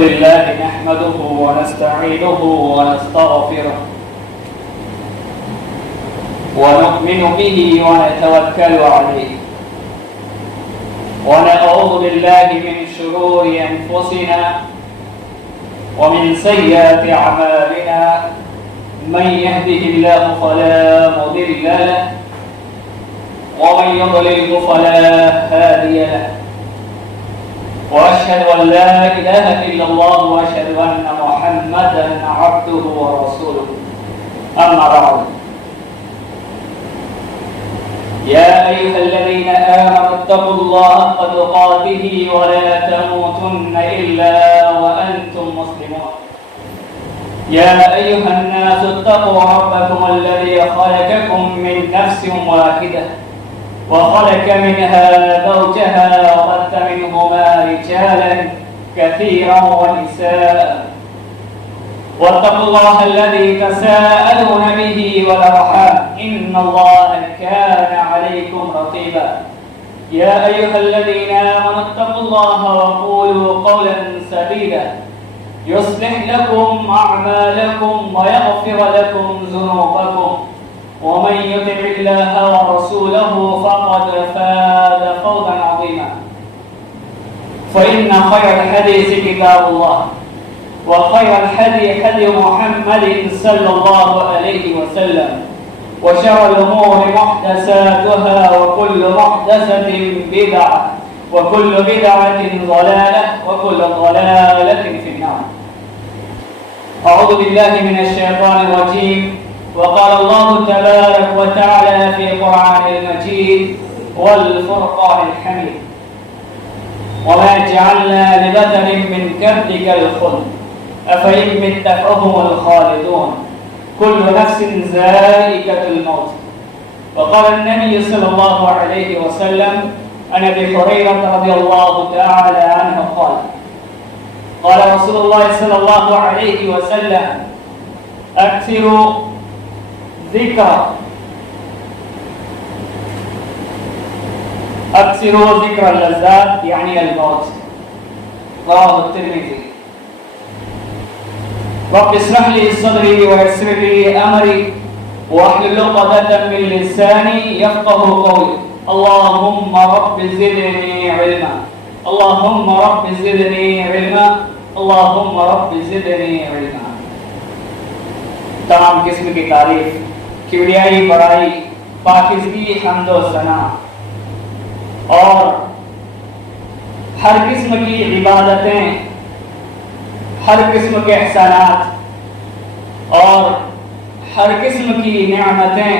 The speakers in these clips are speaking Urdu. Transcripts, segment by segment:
لله نحمده ونستعينه ونستغفره ونؤمن به ونتوكل عليه ونعوذ بالله من شرور أنفسنا ومن سيئات أعمالنا من يهده الله فلا مضل له ومن يضلل فلا هادي له وأشهد أن لا إله إلا الله وأشهد أن محمدا عبده ورسوله أما بعد يا أيها الذين آمنوا اتقوا الله حق تقاته ولا تموتن إلا وأنتم مسلمون يا أيها الناس اتقوا ربكم الذي خلقكم من نفس واحدة وخلق منها زوجها وبث منهما رجالا كثيرا ونساء واتقوا الله الذي تساءلون به والأرحام إن الله كان عليكم رقيبا يا أيها الذين آمنوا اتقوا الله وقولوا قولا سديدا يصلح لكم أعمالكم ويغفر لكم ذنوبكم ومن يطع الله ورسوله فقد فاز فوزا عظيما فإن خير الحديث كتاب الله وخير الهدي هدي محمد صلى الله عليه وسلم وشر الأمور محدثاتها وكل محدثة بدعة وكل بدعة ضلالة وكل ضلالة في النار. أعوذ بالله من الشيطان الرجيم. وقال الله تبارك وتعالى في القرآن المجيد والفرقان الحميد وما جعلنا لبشر من قبلك الخلد أفإن مت فهم الخالدون كل نفس ذائقة الموت. وقال النبي صلى الله عليه وسلم عن أبي هريرة رضي الله تعالى عنه قال رسول الله صلى الله عليه وسلم أكثروا ذكر اللذات يعني الموت. رواه الترمذي. رب اشرح لي صدري ويسر لي أمري واحلل عقدة من لساني يفقهوا قولي. اللهم رب زدني علما اللهم رب زدني علما اللهم رب زدني علما. تمام قسم کی تعریف، کبریائی، بڑائی، پاکیزگی، حمد و ثنا اور ہر قسم کی عبادتیں، ہر قسم کے احسانات اور ہر قسم کی نعمتیں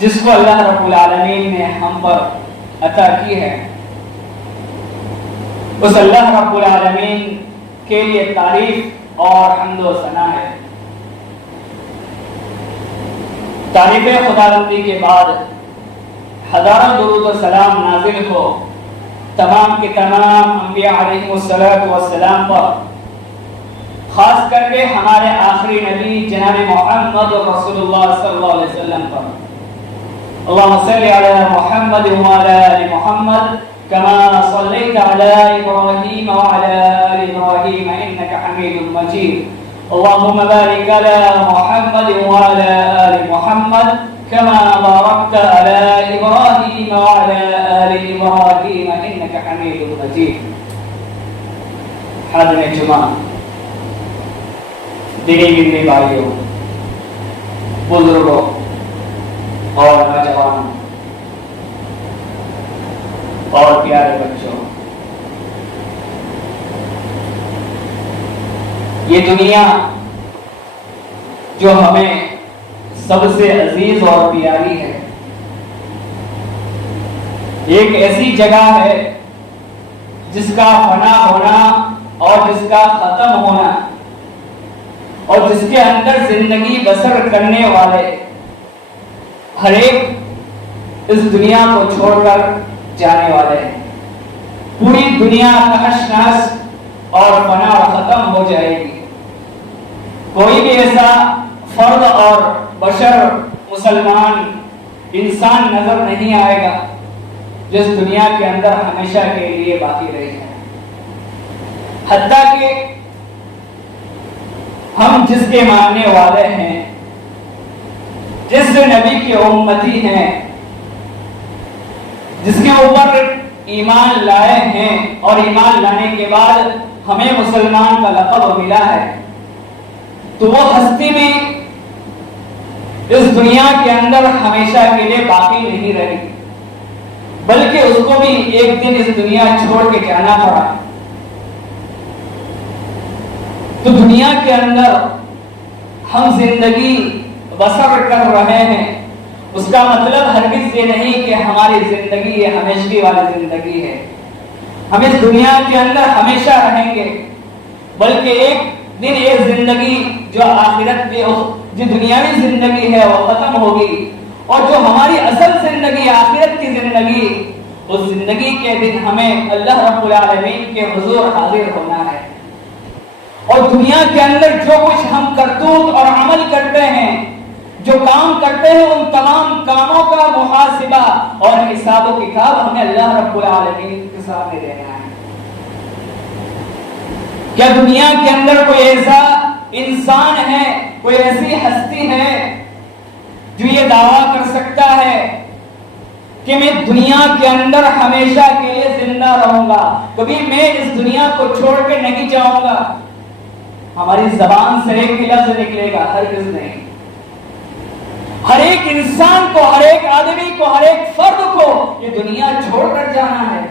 جس کو اللہ رب العالمین نے ہم پر عطا کی ہے، اس اللہ رب العالمین کے لیے تعریف اور حمد و ثنا ہے. تعریف خداوندی کے بعد ہزاروں درود و سلام نازل ہو تمام کے تمام انبیاء علیہ السلام پر، خاص کر کے ہمارے آخری نبی جناب محمد رسول اللہ صلی اللہ علیہ وسلم پر. اللہم صلی علی محمد وعلی آل محمد كما صليت على إبراهيم وعلى آل إبراهيم إنك حميد مجيد. اللهم بارك على محمد وعلى آل محمد كما باركت على إبراهيم وعلى آل إبراهيم إنك حميد مجيد. حاضر جمعہ، دینی بندی بھائیوں، بزرگوں اور نوجوانوں اور پیارے بچوں، یہ دنیا جو ہمیں سب سے عزیز اور پیاری ہے، ایک ایسی جگہ ہے جس کا فنا ہونا اور جس کا ختم ہونا اور جس کے اندر زندگی بسر کرنے والے ہر ایک اس دنیا کو چھوڑ کر جانے والے ہیں. پوری دنیا تحش نحس اور فنا اور ختم ہو جائے گی. کوئی بھی ایسا فرد اور بشر، مسلمان انسان نظر نہیں آئے گا جس دنیا کے اندر ہمیشہ کے لیے باقی رہی ہے. حتیٰ کہ ہم جس کے ماننے والے ہیں، جس نبی کی امتی ہیں، جس کے اوپر ایمان لائے ہیں اور ایمان لانے کے بعد ہمیں مسلمان کا لقب ملا ہے، تو وہ ہستی بھی اس دنیا کے اندر ہمیشہ کے لیے باقی نہیں رہی، بلکہ اس کو بھی ایک دن اس دنیا چھوڑ کے جانا پڑا۔ تو دنیا کے اندر ہم زندگی بسر کر رہے ہیں، اس کا مطلب ہرگز یہ نہیں کہ ہماری زندگی یہ ہمیشگی والی زندگی ہے، ہم اس دنیا کے اندر ہمیشہ رہیں گے، بلکہ ایک دن یہ زندگی جو آخرت میں جو دنیاوی زندگی ہے وہ ختم ہوگی، اور جو ہماری اصل زندگی آخرت کی زندگی، اس زندگی کے دن ہمیں اللہ رب العالمین کے حضور حاضر ہونا ہے، اور دنیا کے اندر جو کچھ ہم کرتوت اور عمل کرتے ہیں، جو کام کرتے ہیں، ان تمام کاموں کا محاسبہ اور حساب و کتاب ہمیں اللہ رب العالمین کے سامنے دینا ہے۔ کیا دنیا کے اندر کوئی ایسا انسان ہے، کوئی ایسی ہستی ہے جو یہ دعویٰ کر سکتا ہے کہ میں دنیا کے اندر ہمیشہ کے لیے زندہ رہوں گا، کبھی میں اس دنیا کو چھوڑ کے نہیں جاؤں گا؟ ہماری زبان سے ایک ہی لفظ نکلے گا، ہرگز نہیں۔ ہر ایک انسان کو، ہر ایک آدمی کو، ہر ایک فرد کو یہ دنیا چھوڑ کر جانا ہے،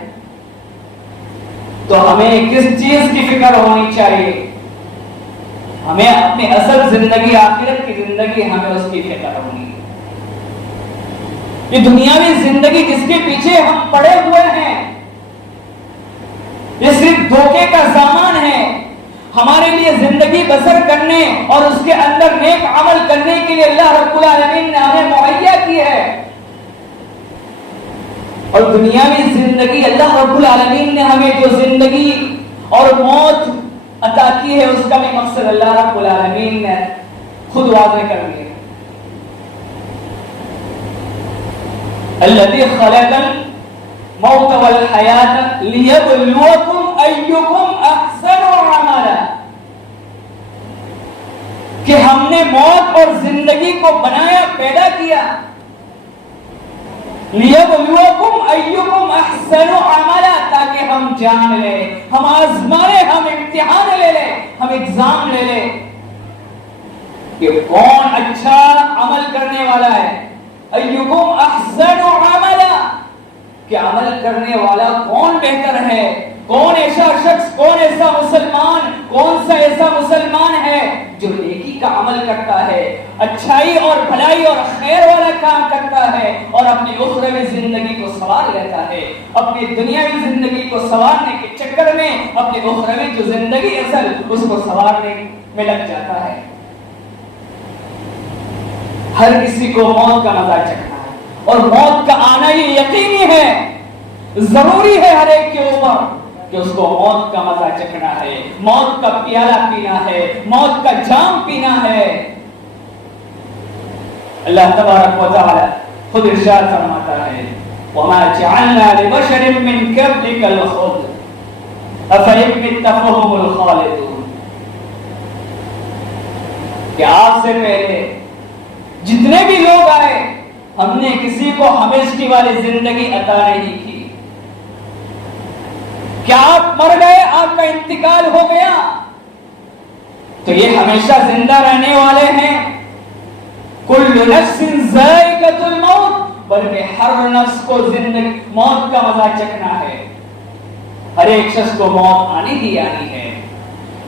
تو ہمیں کس چیز کی فکر ہونی چاہیے؟ ہمیں اپنی اصل زندگی، آخرت کی زندگی، ہمیں اس کی فکر ہونی۔ یہ دنیاوی زندگی جس کے پیچھے ہم پڑے ہوئے ہیں، یہ صرف دھوکے کا سامان ہے۔ ہمارے لیے زندگی بسر کرنے اور اس کے اندر نیک عمل کرنے کے لیے اللہ رب العالمین نے ہمیں مہیا کی ہے، اور دنیاوی زندگی اللہ رب العالمین نے ہمیں جو زندگی اور موت عطا کی ہے، اس کا بھی مقصد اللہ رب العالمین نے خود واضح کر دیا۔ الذی خلق الموت والحیات لیبلوکم ایکم احسن عملا، کہ ہم نے موت اور زندگی کو بنایا، پیدا کیا، لیبلوکم ایکم احسن عملا، تاکہ ہم جان لیں، ہم آزمائیں، ہم امتحان لے لیں، ہم ایگزام لے لیں کہ کون اچھا عمل کرنے والا ہے۔ ایکم احسن عملا، کہ عمل کرنے والا کون بہتر ہے، کون ایسا شخص، کون ایسا مسلمان، کون سا ایسا مسلمان ہے جو نیکی کا عمل کرتا ہے، اچھائی اور بھلائی اور خیر والا کام کرتا ہے، اور اپنی اخروی زندگی کو سنوار لیتا ہے، اپنی دنیاوی زندگی کو سنوارنے کے چکر میں اپنی اخروی جو زندگی اصل اس کو سنوارنے میں لگ جاتا ہے۔ ہر کسی کو موت کا مزہ چکھنا ہے، اور موت کا آنا یہ یقینی ہے، ضروری ہے ہر ایک کے اوپر کہ اس کو موت کا مزہ چکھنا ہے، موت کا پیالہ پینا ہے، موت کا جام پینا ہے۔ اللہ تبارک و تعالی خود ارشاد فرماتا ہے وَمَا جَعَلْنَا لِبَشَرٍ مِّن قَبْلِكَ الْخُلْدَ أَفَإِن مِتَّ فَهُمُ الْخَالِدُونَ، کہ آپ سے پہلے جتنے بھی لوگ آئے، ہم نے کسی کو ہمیشگی والی زندگی عطا نہیں کی۔ کیا آپ مر گئے، آپ کا انتقال ہو گیا تو یہ ہمیشہ زندہ رہنے والے ہیں؟ کل نفس ذائقۃ الموت، بلکہ ہر نفس کو زندگی موت کا مزہ چکھنا ہے، ہر ایک شخص کو موت آنی ہی آنی ہے۔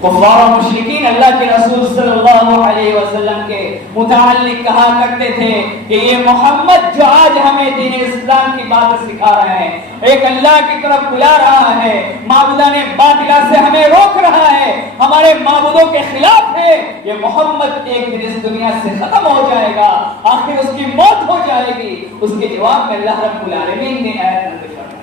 کفار و مشرکین اللہ کے رسول صلی اللہ علیہ وسلم کے متعلق کہا کرتے تھے کہ یہ محمد جو آج ہمیں دین اسلام کی بات سکھا رہا ہے، ایک اللہ کی طرف بلا رہا ہے، معبودان باطلہ سے ہمیں روک رہا ہے، ہمارے معبودوں کے خلاف ہے، یہ محمد ایک دن اس دنیا سے ختم ہو جائے گا، آخر اس کی موت ہو جائے گی۔ اس کے جواب میں اللہ رب العالمین نے آیت نازل فرمائی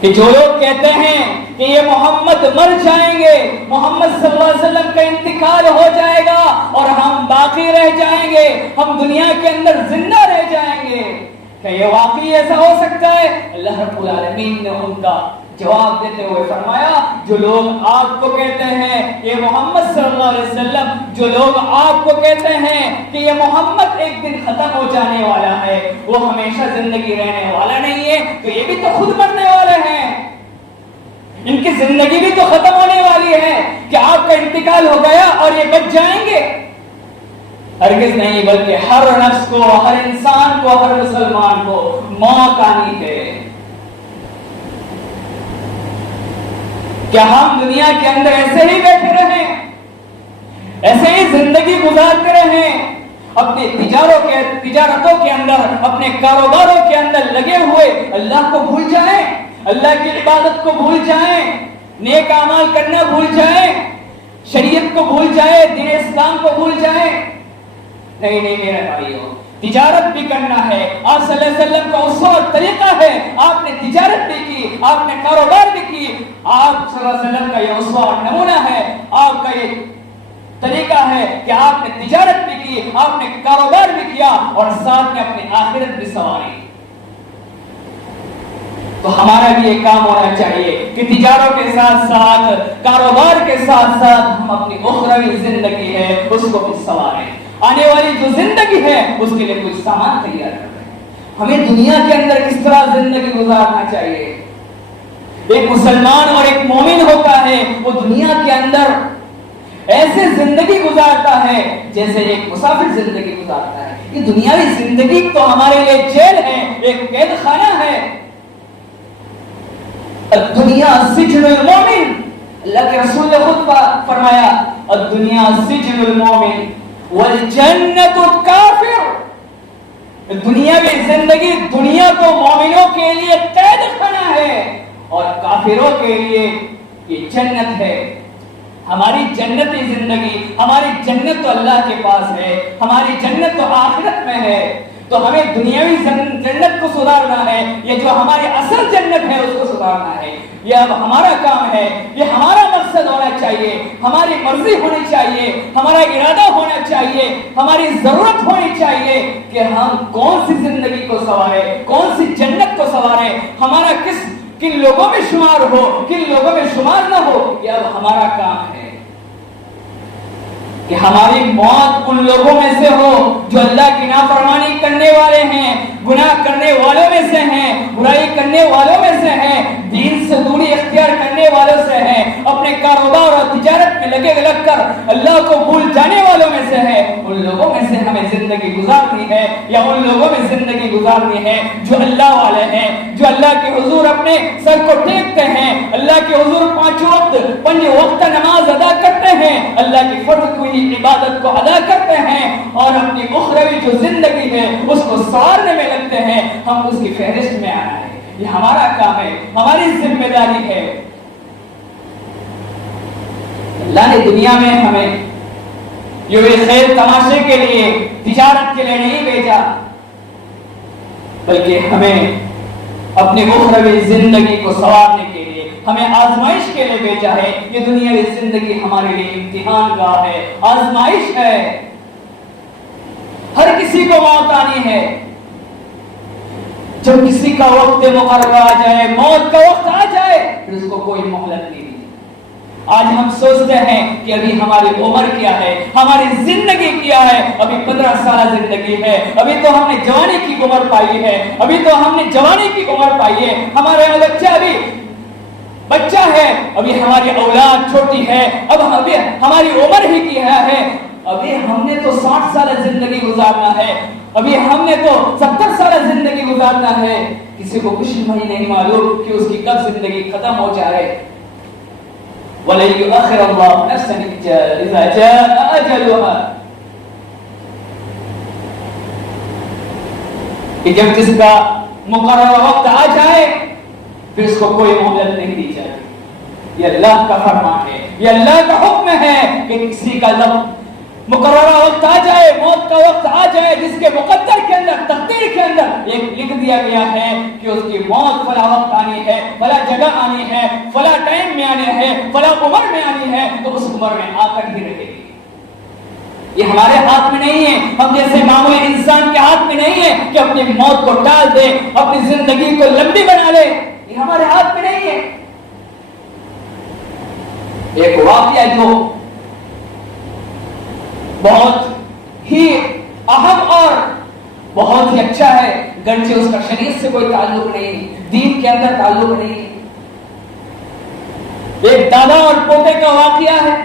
کہ جو لوگ کہتے ہیں کہ یہ محمد مر جائیں گے، محمد صلی اللہ علیہ وسلم کا انتقال ہو جائے گا اور ہم باقی رہ جائیں گے، ہم دنیا کے اندر زندہ رہ جائیں گے، کیا یہ واقعی ایسا ہو سکتا ہے؟ اللہ رب العالمین نے ان کا جواب دیتے ہوئے فرمایا جو لوگ آپ کو کہتے ہیں یہ محمد صلی اللہ علیہ وسلم، جو لوگ آپ کو کہتے ہیں کہ یہ محمد ایک دن ختم ہو جانے والا ہے، وہ ہمیشہ زندگی رہنے والا نہیں ہے، تو یہ بھی تو خود مرنے والے ہیں، ان کی زندگی بھی تو ختم ہونے والی ہے، کہ آپ کا انتقال ہو گیا اور یہ بچ جائیں گے؟ ہرگز نہیں، بلکہ ہر نفس کو، ہر انسان کو، ہر مسلمان کو موت آنی ہے۔ کیا ہم دنیا کے اندر ایسے ہی بیٹھے رہیں، ایسے ہی زندگی گزارتے رہیں، اپنی تجارتوں کے اندر، اپنے کاروباروں کے اندر لگے ہوئے اللہ کو بھول جائیں، اللہ کی عبادت کو بھول جائیں، نیک اعمال کرنا بھول جائیں، شریعت کو بھول جائیں، دین اسلام کو بھول جائیں؟ نہیں میرے بھائیو، تجارت بھی کرنا ہے۔ آپ صلی اللہ علیہ وسلم کا اسوہ اور طریقہ ہے، آپ نے تجارت بھی کی، آپ نے کاروبار بھی کی، آپ صلی اللہ علیہ وسلم کا یہ اسوہ اور نمونہ ہے، آپ کا یہ طریقہ ہے کہ آپ نے تجارت بھی کی، آپ نے کاروبار بھی کیا اور ساتھ میں اپنی آخرت بھی سنواری۔ تو ہمارا بھی یہ کام ہونا چاہیے کہ تجاروں کے ساتھ ساتھ، کاروبار کے ساتھ ساتھ ہم اپنی اخروی زندگی ہے اس کو بھی سنواریں، آنے والی جو زندگی ہے اس کے لیے کچھ سامان تیار کریں۔ ہمیں دنیا کے اندر کس طرح زندگی گزارنا چاہیے؟ ایک مسلمان اور ایک مومن ہوتا ہے، وہ دنیا کے اندر ایسے زندگی گزارتا ہے جیسے ایک مسافر زندگی گزارتا ہے۔ یہ دنیاوی زندگی تو ہمارے لیے جیل ہے، ایک قید خانہ ہے۔ الدنیا سجن المومن، اللہ کے رسول نے خود فرمایا الدنیا سجن المومن والجنت الکافر۔ دنیاوی زندگی، دنیا تو مومنوں کے لیے قید خانہ ہے اور کافروں کے لیے یہ جنت ہے۔ ہماری جنتی زندگی، ہماری جنت تو اللہ کے پاس ہے، ہماری جنت تو آخرت میں ہے، تو ہمیں دنیاوی جنت کو سدھارنا ہے، یہ جو ہماری اصل جنت ہے اس کو سدھارنا ہے۔ یہ اب ہمارا کام ہے، یہ ہمارا مقصد ہونا چاہیے، ہماری مرضی ہونی چاہیے، ہمارا ارادہ ہونا چاہیے، ہماری ضرورت ہونی چاہیے کہ ہم کون سی زندگی کو سنواریں، کون سی جنت کو سنواریں، ہمارا کن لوگوں میں شمار ہو، کن لوگوں میں شمار نہ ہو، یہ اب ہمارا کام ہے کہ ہماری موت ان لوگوں میں سے ہو جو اللہ کی نافرمانی کرنے والے ہیں، گناہ کرنے والوں میں سے ہیں، برائی کرنے والوں میں سے ہیں، دین سے دوری اختیار کرنے والوں سے ہیں، اپنے کاروبار اور تجارت میں لگ کر اللہ کو بھول جانے والوں میں سے ہیں۔ ان لوگوں میں سے ہمیں زندگی گزارنی ہے، یا ان لوگوں میں زندگی گزارنی ہے جو اللہ والے ہیں، جو اللہ کے حضور اپنے سر کو ٹیکتے ہیں، اللہ کے حضور 5 وقت نماز ادا کرتے ہیں، اللہ کی فرض کوئی عبادت کو ادا کرتے ہیں اور اپنی اخروی جو زندگی ہے اس کو سوارنے میں لگتے ہیں۔ ہم اس کی فہرست میں آنا ہے، یہ ہمارا کام ہے، ہماری ذمہ داری ہے۔ اللہ نے دنیا میں ہمیں یہ خیر تماشے کے لیے، تجارت کے لیے نہیں بھیجا، بلکہ ہمیں اپنی اخروی زندگی کو سنوارنے کے لیے، ہمیں آزمائش کے لیے بھیجا ہے۔ یہ دنیاوی زندگی ہمارے لیے امتحان گاہ ہے، آزمائش ہے۔ ہر کسی کو موت آنی ہے، جب کسی کا وقت مقرر آ جائے، موت کا وقت آ جائے، پھر اس کو کوئی مہلت نہیں دی۔ آج ہم سوچتے ہیں کہ ابھی ہماری عمر کیا ہے، ہماری زندگی کیا ہے، ابھی 15 سال زندگی ہے، ابھی تو ہم نے جوانی کی عمر پائی ہے، ابھی تو ہم نے جوانی کی عمر پائی ہے، ہمارے بچہ ابھی بچہ ہے، ابھی ہماری اولاد چھوٹی ہے، ابھی ہماری عمر ہی کیا ہے، ابھی ہم نے تو 60 سال زندگی گزارنا ہے، ابھی ہم نے تو 70 سال زندگی گزارنا ہے۔ کسی کو کچھ نہیں معلوم کہ اس کی کب زندگی ختم ہو جائے۔ وَلَن يُؤَخِّرَ اللَّهُ نَفْسًا إِذَا جَاءَ أَجَلُهَا، کہ جب جس کا مقررہ وقت آ جائے پھر اس کو کوئی مہلت نہیں دی جاتی۔ یہ اللہ کا فرمان ہے، یہ اللہ کا حکم ہے کہ کسی کا جب مقررہ وقت آ جائے، موت کا وقت آ جائے، جس کے مقدر کے اندر، تقدیر کے اندر ایک لکھ دیا گیا ہے کہ اس کی موت فلاں وقت آنی ہے، فلاں جگہ آنی ہے، فلاں ٹائم میں آنی ہے، فلاں عمر میں آنی ہے، تو اس عمر میں آ کر ہی رہے گی۔ یہ ہمارے ہاتھ میں نہیں ہے، ہم جیسے معمولی انسان کے ہاتھ میں نہیں ہے کہ اپنی موت کو ٹال دے، اپنی زندگی کو لمبی بنا لے، یہ ہمارے ہاتھ میں نہیں ہے۔ ایک واقعہ جو بہت ہی اہم اور بہت ہی اچھا ہے، گرچہ اس کا شریعت سے کوئی تعلق نہیں، دین کے اندر تعلق نہیں، ایک دادا اور پوتے کا واقعہ ہے۔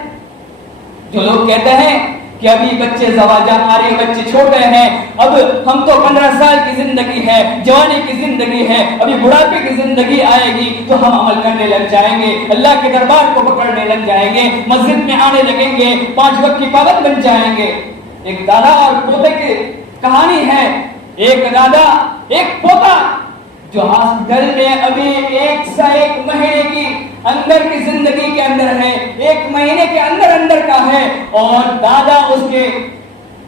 جو لوگ کہتے ہیں کہ ابھی بچے زواجان آ رہے، بچے چھوٹے ہیں، اب ہم تو 15 سال کی زندگی ہے، جوانی کی زندگی ہے، ابھی بڑھاپے کی زندگی آئے گی تو ہم عمل کرنے لگ جائیں گے، اللہ کے دربار کو پکڑنے لگ جائیں گے، مسجد میں آنے لگیں گے، 5 وقت کی پابند بن جائیں گے۔ ایک دادا اور پوتے کی کہانی ہے۔ ایک دادا ایک پوتا جو ہاسپٹل میں ابھی 1 مہینے کی اندر کی زندگی کے اندر ہے، 1 مہینے کے اندر کا ہے، اور دادا اس کے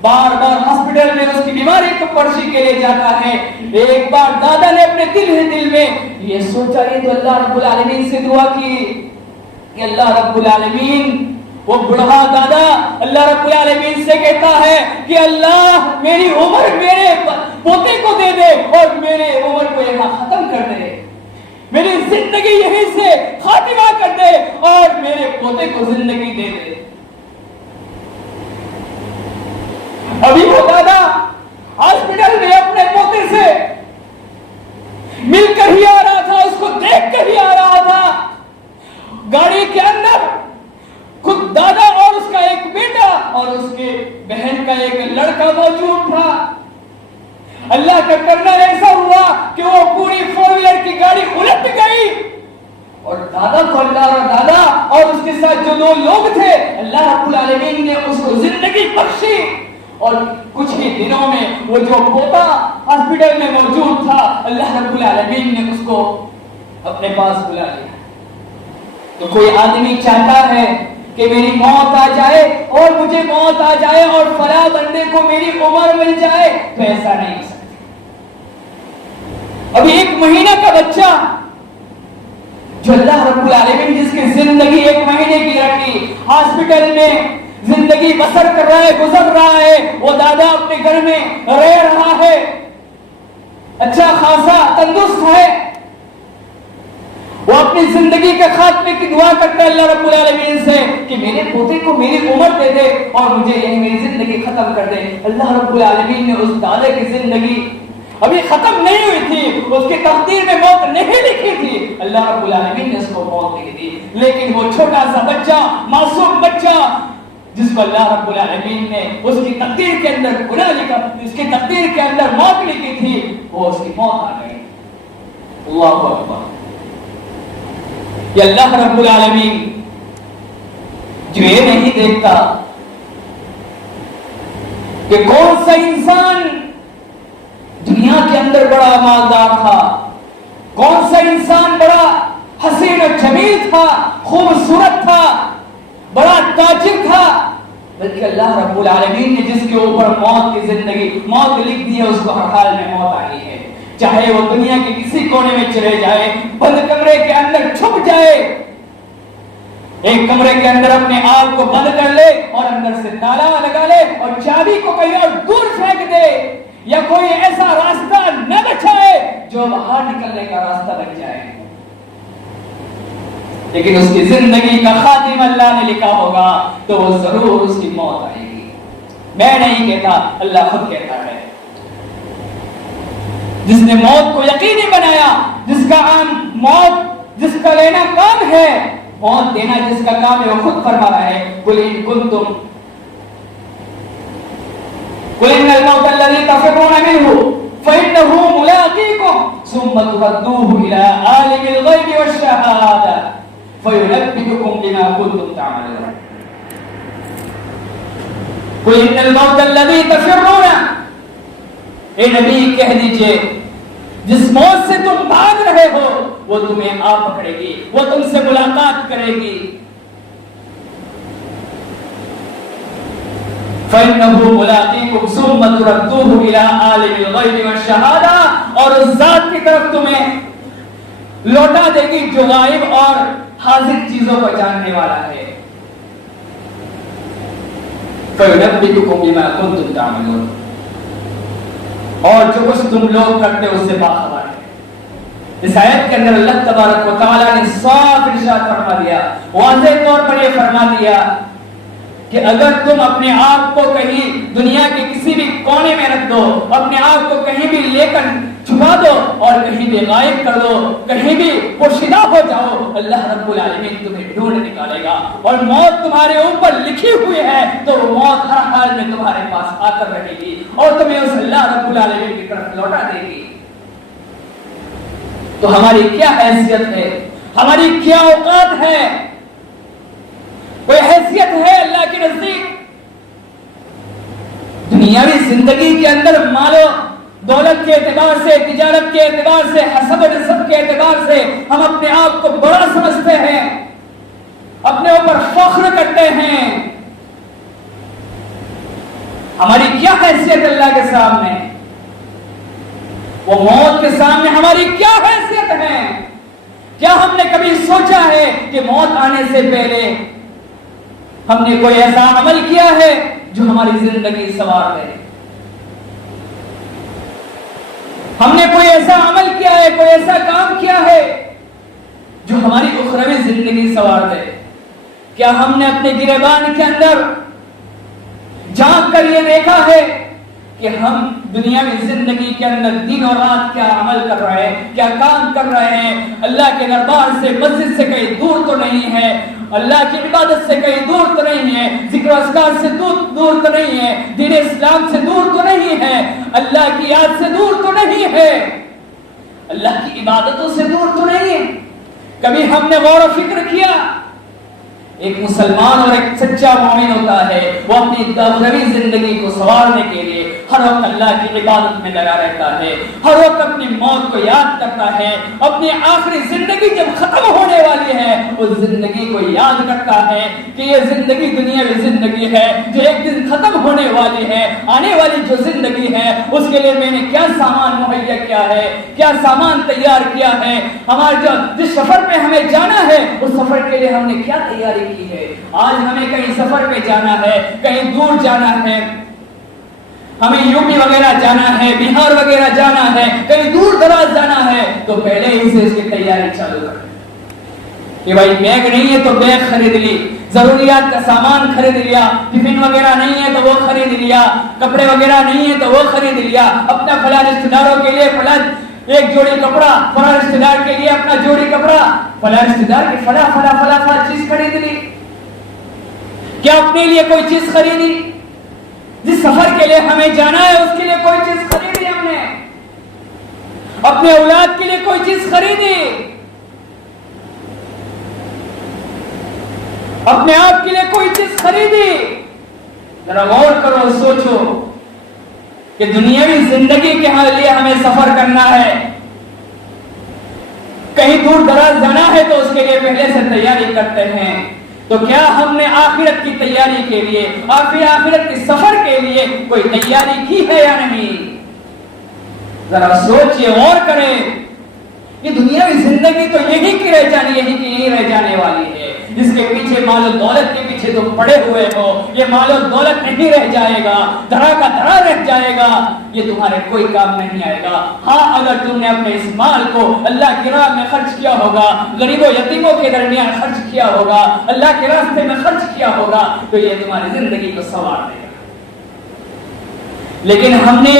بار بار ہاسپٹل میں اس کی بیماری کو پرچی کے لیے جاتا ہے۔ ایک بار دادا نے اپنے دل میں یہ سوچا، یہ تو اللہ رب العالمین سے دعا کی کہ اللہ رب العالمین، وہ بڑھا دادا اللہ رب العالمین سے کہتا ہے کہ اللہ میری عمر میرے پوتے کو دے دے اور میرے عمر کو یہاں ختم کر دے، میری زندگی یہیں سے خاتمہ کر دے اور میرے پوتے کو زندگی دے دے۔ ابھی وہ دادا ہاسپٹل میں اپنے پوتے سے مل کر ہی آ رہا تھا، اس کو دیکھ کر ہی آ رہا تھا۔ گاڑی کے اندر خود دادا اور اس کا ایک بیٹا اور اس کے بہن کا ایک لڑکا موجود تھا۔ اللہ کا کرنا ایسا ہوا کہ وہ پوری 4 ویلر کی گاڑی الٹ گئی اور دادا کو دادا اور اس کے ساتھ جو 2 لوگ تھے، اللہ رب العالمین نے اس کو زندگی بخشی، اور کچھ ہی دنوں میں وہ جو پوتا ہاسپٹل میں موجود تھا، اللہ رب العالمین نے اس کو اپنے پاس بلا لیا۔ تو کوئی آدمی چاہتا ہے کہ میری موت آ جائے اور مجھے موت آ جائے اور فلاں بندے کو میری عمر مل جائے، تو ایسا نہیں ہو سکتا۔ ابھی 1 مہینہ کا بچہ جو اللہ رب العالمین جس کی زندگی 1 مہینے کی رکھی، ہاسپٹل میں زندگی بسر کر رہا ہے، گزر رہا ہے، وہ دادا اپنے گھر میں رہ رہا ہے، اچھا خاصا تندرست ہے، وہ اپنی زندگی کے خاتمے کی دعا کرتا ہے اللہ رب العالمین سے کہ میرے پوتے کو میری عمر دے دے اور مجھے یہی میری زندگی ختم کر دے۔ اللہ رب العالمین نے اس دادے کی زندگی ابھی ختم نہیں ہوئی تھی، اس کی تقدیر میں موت نہیں لکھی تھی، اللہ رب العالمین نے اس کو موت لکھی تھی، لیکن وہ چھوٹا سا بچہ، معصوم بچہ جس کو اللہ رب العالمین نے اس کی تقدیر کے اندر گناہ لکھا، اس کی تقدیر کے اندر موت لکھی تھی، وہ اس کی موت آ گئی۔ اللہ اکبر۔ یہ اللہ رب العالمین جو یہ نہیں دیکھتا کہ کون سا انسان دنیا کے اندر بڑا مالدار تھا، کون سا انسان بڑا حسین و جمیل تھا، خوبصورت تھا، بڑا تاجر تھا، بلکہ اللہ رب العالمین نے جس کے اوپر موت کی زندگی موت لکھ دی ہے، اس کو ہر حال میں موت آنی ہے، چاہے وہ دنیا کے کسی کونے میں چلے جائے، بند کمرے کے اندر چھپ جائے، ایک کمرے کے اندر اپنے آپ کو بند کر لے اور اندر سے تالا لگا لے اور چابی کو کہیں اور دور پھینک دے، یا کوئی ایسا راستہ نہ بچائے جو باہر نکلنے کا راستہ بن جائے، لیکن اس کی زندگی کا خاتمہ اللہ نے لکھا ہوگا تو وہ ضرور اس کی موت آئے گی۔ میں نہیں کہتا، اللہ خود کہتا ہے۔ جس نے موت کو یقینی بنایا، جس کا موت جس کا لینا کام ہے، موت دینا جس کا کام ہے، وہ خود فرما رہا ہے قل ان الموت الذي تفرون منه فإنه ملاقيكم ثم تردوه إلى عالم الغيب والشهادة فينبئكم بما كنتم تعملون۔ قل ان الموت الذي تفرون، اے نبی کہہ دیجئے جس موت سے تم بھاگ رہے ہو وہ تمہیں آ پکڑے گی، وہ تم سے ملاقات کرے گی۔ فَإِنَّهُ مُلَاقِيكُمْ ثُمَّ تُرَدُّوهُ إِلَىٰ عَالِمِ الْغَيْبِ وَالشَّهَادَةِ، اور اس ذات کی طرف تمہیں لوٹا دے گی جو غائب اور حاضر چیزوں کو جاننے والا ہے۔ فَيُنَبِّئُكُم بِمَا كُنتُمْ تَعْمَلُونَ، اور جو کچھ تم لوگ کرتے اس سے باخبر ہے۔ اس آیت کے اندر اللہ تبارک و تعالیٰ نے صاف ارشاد فرما دیا، واضح طور پر یہ فرما دیا کہ اگر تم اپنے آپ کو کہیں دنیا کے کسی بھی کونے میں رکھ دو، اپنے آپ کو کہیں بھی لے کر چھپا دو اور کہیں بھی غائب کر دو، کہیں بھی پوشیدہ ہو جاؤ، اللہ رب العالمین تمہیں ڈھونڈ نکالے گا، اور موت تمہارے اوپر لکھی ہوئی ہے تو وہ موت ہر حال میں تمہارے پاس آ کر رہے گی اور تمہیں اس اللہ رب العالمین کی طرف لوٹا دے گی۔ تو ہماری کیا حیثیت ہے، ہماری کیا اوقات ہے؟ کوئی حیثیت ہے اللہ کے نزدیک؟ دنیاوی زندگی کے اندر مال و دولت کے اعتبار سے، تجارت کے اعتبار سے، حسب و نسب کے اعتبار سے ہم اپنے آپ کو بڑا سمجھتے ہیں، اپنے اوپر فخر کرتے ہیں۔ ہماری کیا حیثیت اللہ کے سامنے؟ وہ موت کے سامنے ہماری کیا حیثیت ہے؟ کیا ہم نے کبھی سوچا ہے کہ موت آنے سے پہلے ہم نے کوئی ایسا عمل کیا ہے جو ہماری زندگی سنوار دے؟ ہم نے کوئی ایسا عمل کیا ہے، کوئی ایسا کام کیا ہے جو ہماری اخروی زندگی سنوار دے؟ کیا ہم نے اپنے گریبان کے اندر جھانک کر یہ دیکھا ہے کہ ہم دنیاوی زندگی کے اندر دن اور رات کیا عمل کر رہے ہیں، کیا کام کر رہے ہیں؟ اللہ کے دربار سے، مسجد سے کہیں دور تو نہیں ہے، اللہ کی عبادت سے کہیں دور تو نہیں ہے، ذکر و اذکار سے دور تو نہیں ہے، دین اسلام سے دور تو نہیں ہے، اللہ کی یاد سے دور تو نہیں ہے، اللہ کی عبادتوں سے دور تو نہیں ہے۔ کبھی ہم نے غور و فکر کیا؟ ایک مسلمان اور ایک سچا مومن ہوتا ہے، وہ اپنی دنیاوی زندگی کو سنوارنے کے لیے ہر وقت اللہ کی عبادت میں لگا رہتا ہے، ہر وقت اپنی موت کو یاد کرتا ہے، اپنی آخری زندگی جب ختم ہونے والی ہے اس زندگی کو یاد کرتا ہے کہ یہ زندگی دنیاوی زندگی ہے جو ایک دن ختم ہونے والی ہے، آنے والی جو زندگی ہے اس کے لیے میں نے کیا سامان مہیا کیا ہے، کیا سامان تیار کیا ہے، ہمارے جس سفر پہ ہمیں جانا ہے اس سفر کے لیے ہم نے کیا تیاری کی ہے۔ آج ہمیں کہیں سفر پہ جانا ہے، کہیں دور جانا ہے، ہمیں یو پی وغیرہ جانا ہے، بہار وغیرہ جانا ہے، کہیں دور دراز جانا ہے تو پہلے ہی سے اس کی تیاری چالو کریں کہ بھائی بیگ نہیں ہے تو بیگ خرید لی، ضروریات کا سامان خرید لیا، ٹفن وغیرہ نہیں ہے تو وہ خرید لیا، کپڑے وغیرہ نہیں ہے تو وہ خرید لیا، اپنا فلاں رشتہ داروں کے لیے فلاں ایک جوڑی کپڑا، فلاں رشتہ دار کے لیے اپنا جوڑی کپڑا، فلاں رشتہ دار کی فلاں چیز خرید لی۔ کیا اپنے لیے کوئی چیز خریدی؟ جس سفر کے لیے ہمیں جانا ہے اس کے لیے کوئی چیز خریدی ہم نے؟ اپنے اولاد کے لیے کوئی چیز خریدی؟ اپنے آپ کے لیے کوئی چیز خریدی؟ ذرا غور کرو، سوچو کہ دنیاوی زندگی کے لیے ہمیں سفر کرنا ہے، کہیں دور دراز جانا ہے تو اس کے لیے پہلے سے تیاری کرتے ہیں، تو کیا ہم نے آخرت کی تیاری کے لیے، آخرت کے سفر کے لیے کوئی تیاری کی ہے یا نہیں؟ ذرا سوچئے، غور کریں۔ یہ دنیاوی زندگی تو یہی کی رہ جانے والی ہے، جس کے پیچھے مال و دولت کے پیچھے تم پڑے ہوئے ہو، یہ مال و دولت نہیں رہ جائے گا، دھڑا کا دھڑا رہ جائے گا، یہ تمہارے کوئی کام نہیں آئے گا۔ ہاں، اگر تم نے اپنے اس مال کو اللہ کی راہ میں خرچ کیا ہوگا، غریب و یتیموں کے درمیان خرچ کیا ہوگا، اللہ کے راستے میں خرچ کیا ہوگا تو یہ تمہاری زندگی کو سنوار دے گا۔ لیکن ہم نے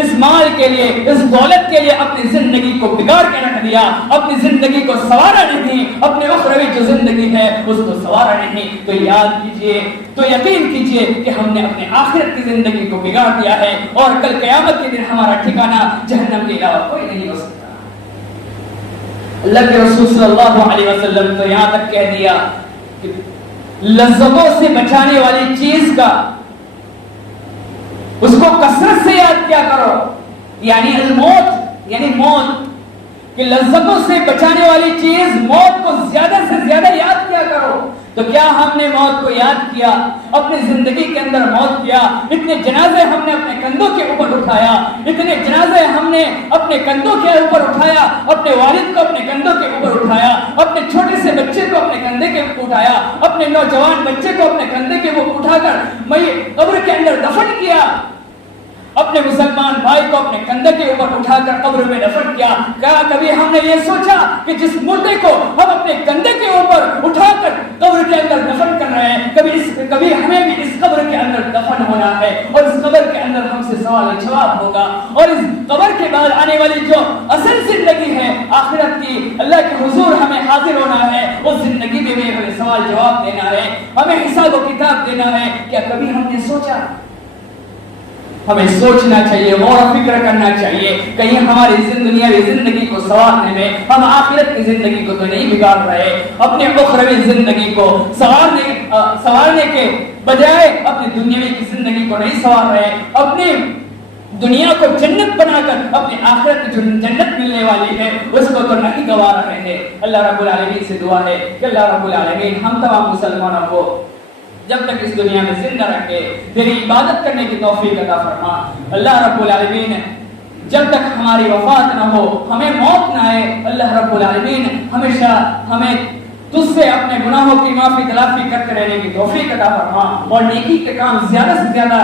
اس مال کے لیے، اس دولت کے لیے اپنی زندگی کو بگاڑ کے رکھ دیا، اپنی زندگی کو سنوارا نہیں، اپنے اخروی جو زندگی ہے اس کو سنوارا نہیں، تو یاد کیجئے، تو یقین کیجئے کہ ہم نے اپنے آخرت کی زندگی کو بگاڑ دیا ہے، اور کل قیامت کے دن ہمارا ٹھکانہ جہنم کے علاوہ کوئی نہیں ہو سکتا۔ اللہ کے رسول صلی اللہ علیہ وسلم تو یہاں تک کہہ دیا کہ لذتوں سے بچانے والی چیز کا اس کو کثرت سے یاد کیا کرو، یعنی الموت، یعنی موت، کہ لذتوں سے بچانے والی چیز موت کو زیادہ سے زیادہ یاد کیا کرو۔ تو کیا ہم نے موت کو یاد کیا؟ اپنی زندگی کے اندر موت کیا؟ اتنے جنازے ہم نے اپنے کندھوں کے اوپر اٹھایا، اتنے جنازے ہم نے اپنے کندھوں کے اوپر اٹھایا، اپنے والد کو اپنے کندھوں کے اوپر اٹھایا، اپنے چھوٹے سے بچے کو اپنے کندھے کے اوپر اٹھایا، اپنے نوجوان بچے کو اپنے کندھے کے اوپر اٹھا کر قبر کے اندر دفن کیا، اپنے مسلمان بھائی کو اپنے کندھے کے اوپر اٹھا کر قبر میں دفن کیا. کیا کبھی ہم نے یہ سوچا کہ جس مردے کو ہم اپنے کندھے کے اوپر اٹھا کر قبر کے اندر دفن کر رہے ہیں, کبھی ہمیں بھی اس قبر کے اندر دفن ہونا ہے, اور اس قبر کے اندر ہم سے سوال جواب ہوگا, اور اس قبر کے بعد آنے والی جو اصل زندگی ہے آخرت کی, اللہ کے حضور ہمیں حاضر ہونا ہے, اس زندگی میں بھی ہمیں سوال جواب دینا ہے, ہمیں حساب و کتاب دینا ہے. کیا کبھی ہم نے سوچا؟ ہمیں سوچنا چاہیے, غور و فکر کرنا چاہیے, کہیں ہماری دنیاوی زندگی کو سنوارنے میں ہم آخرت کی زندگی کو تو نہیں بگاڑ رہے, اپنے اخروی زندگی کو سنوارنے کے بجائے اپنی دنیاوی کی زندگی کو نہیں سنوار رہے, اپنی دنیا کو جنت بنا کر اپنی آخرت جو جنت ملنے والی ہے اس کو تو نہیں گوا رہے ہیں. اللہ رب العالمین سے دعا ہے کہ اللہ رب العالمین ہم تمام مسلمانوں کو جب تک اس دنیا میں زندہ رکھے تیری عبادت کرنے کی توفیق عطا فرما. اللہ رب العالمین جب تک ہماری وفات نہ ہو, ہمیں موت نہ آئے, اللہ رب العالمین ہمیشہ ہمیں تجھ سے اپنے گناہوں کی معافی تلافی کرتے رہنے کی توفیق عطا فرما, اور نیکی کے کام زیادہ سے زیادہ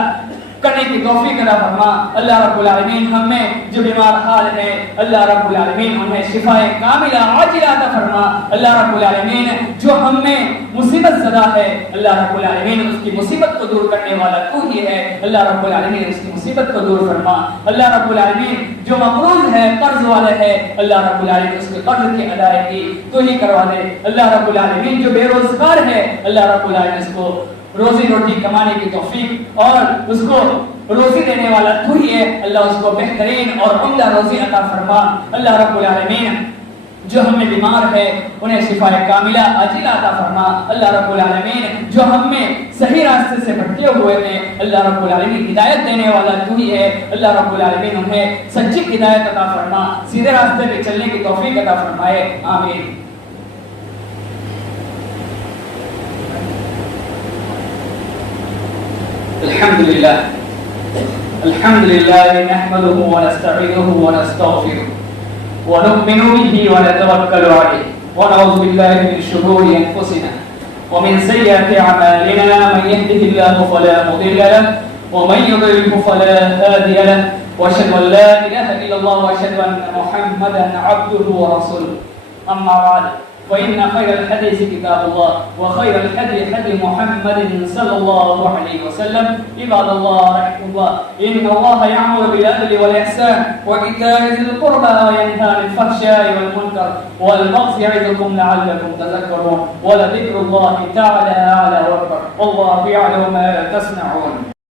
کرنے کی توفیق عطا فرما. اللہ رب العالمین ہم میں جو بیمار حال ہے اللہ رب العالمین انہیں شفاء کاملہ عاجلہ عطا فرما. اللہ رب العالمین جو ہم میں مصیبت زدہ ہے اللہ رب العالمین اس کی مصیبت کو دور کرنے والا تو ہی ہے, اللہ رب العالمین اس کی مصیبت کو دور فرما. اللہ رب العالمین جو مقروض ہے قرض والے ہے اللہ رب العالمین اس کے قرض کی ادائیگی تو ہی کروا دے. اللہ رب العالمین جو بے روزگار ہے اللہ رب العالمین اس کو روزی روٹی کمانے کی توفیق اور اس کو روزی دینے والا تو ہی ہے, اللہ اس کو بہترین اور عمدہ روزی عطا فرما. اللہ رب العالمین جو ہم میں بیمار ہے انہیں شفاء کاملہ عاجلہ عطا فرما. اللہ رب العالمین جو ہم میں صحیح راستے سے بھٹکے ہوئے ہیں اللہ رب العالمین ہدایت دینے والا تو ہی ہے, اللہ رب العالمین انہیں سچی ہدایت عطا فرما, سیدھے راستے پہ چلنے کی توفیق عطا فرمائے. آمین. الحمد لله نحمده ونستعينه ونستغفره ونؤمن به ونتوكل عليه ونعوذ بالله من شرور أنفسنا ومن سيئات أعمالنا. من يهده الله فلا مضل له ومن يضلل فلا هادي له, وأشهد أن لا إله إلا الله وأشهد أن محمدا عبده ورسوله. أما بعد فإن خير الحديث كتاب الله وخير الهدي هدي محمد صلى الله عليه وسلم. عباد الله رحمه الله, إن الله يأمر بالعدل والإحسان وإيتاء ذي القربى وينهى عن الفحشاء والمنكر والبغي يعظكم لعلكم تذكرون. ولذكر الله تعالى أعلى وأكبر, والله يعلم ما تصنعون.